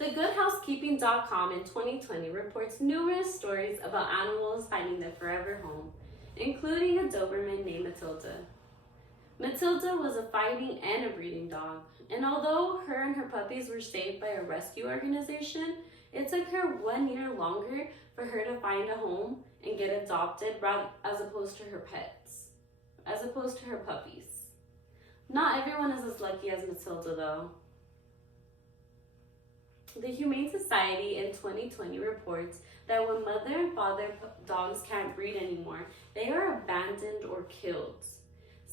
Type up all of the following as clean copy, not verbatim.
TheGoodHousekeeping.com in 2020 reports numerous stories about animals finding their forever home, including a Doberman named Matilda. Matilda was a fighting and a breeding dog, and although her and her puppies were saved by a rescue organization, it took her 1 year longer for her to find a home and get adopted as opposed to her puppies. Not everyone is as lucky as Matilda though. The Humane Society in 2020 reports that when mother and father dogs can't breed anymore, they are abandoned or killed.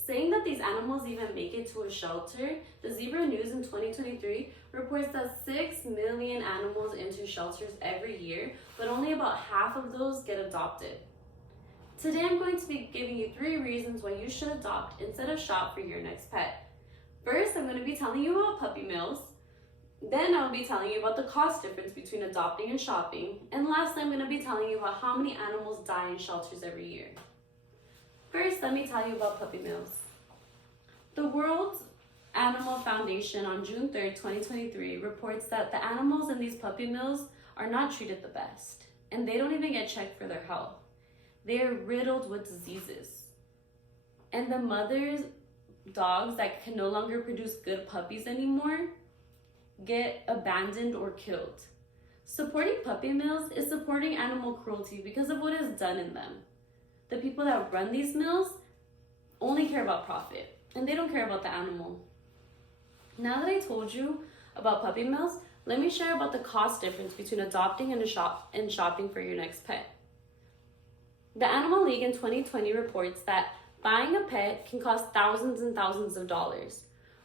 Saying that these animals even make it to a shelter, the Zebra News in 2023 reports that 6 million animals enter shelters every year, but only about half of those get adopted. Today I'm going to be giving you 3 reasons why you should adopt instead of shop for your next pet. First, I'm going to be telling you about puppy mills. Then I'll be telling you about the cost difference between adopting and shopping. And lastly, I'm going to be telling you about how many animals die in shelters every year. First, let me tell you about puppy mills. The World Animal Foundation on June 3rd, 2023 reports that the animals in these puppy mills are not treated the best, and they don't even get checked for their health. They are riddled with diseases. And the mothers' dogs that can no longer produce good puppies anymore get abandoned or killed. Supporting puppy mills is supporting animal cruelty because of what is done in them. The people that run these mills only care about profit, and they don't care about the animal. Now that I told you about puppy mills, let me share about the cost difference between adopting and shopping for your next pet. The Animal League in 2020 reports that buying a pet can cost thousands and thousands of dollars,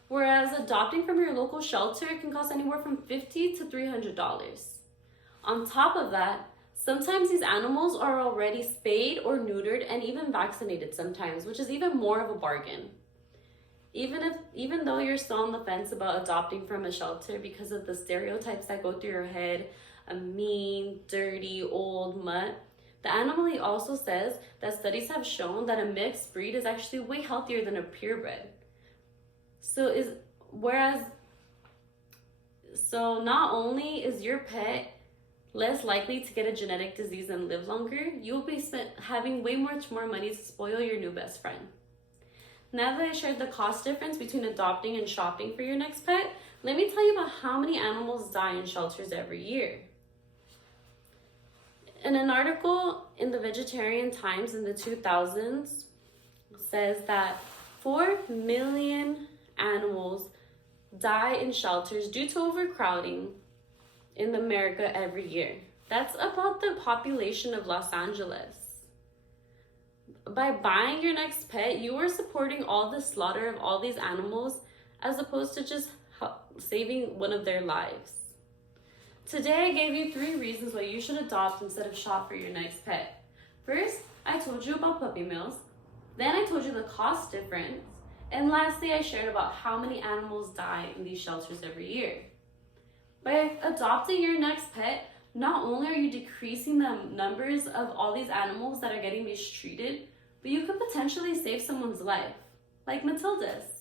whereas adopting from your local shelter can cost anywhere from $50 to $300. On top of that, sometimes these animals are already spayed or neutered and even vaccinated sometimes, which is even more of a bargain. Even though you're still on the fence about adopting from a shelter because of the stereotypes that go through your head, a mean, dirty, old mutt, the Animal League also says that studies have shown that a mixed breed is actually way healthier than a purebred. So not only is your pet less likely to get a genetic disease and live longer, you'll be having way much more money to spoil your new best friend. Now that I shared the cost difference between adopting and shopping for your next pet, let me tell you about how many animals die in shelters every year. In an article in the Vegetarian Times in the 2000s says that 4 million animals die in shelters due to overcrowding in America every year. That's about the population of Los Angeles. By buying your next pet, you are supporting all the slaughter of all these animals as opposed to just saving one of their lives. Today I gave you 3 reasons why you should adopt instead of shop for your next pet. First, I told you about puppy mills. Then I told you the cost difference. And lastly, I shared about how many animals die in these shelters every year. By adopting your next pet, not only are you decreasing the numbers of all these animals that are getting mistreated, but you could potentially save someone's life, like Matilda's.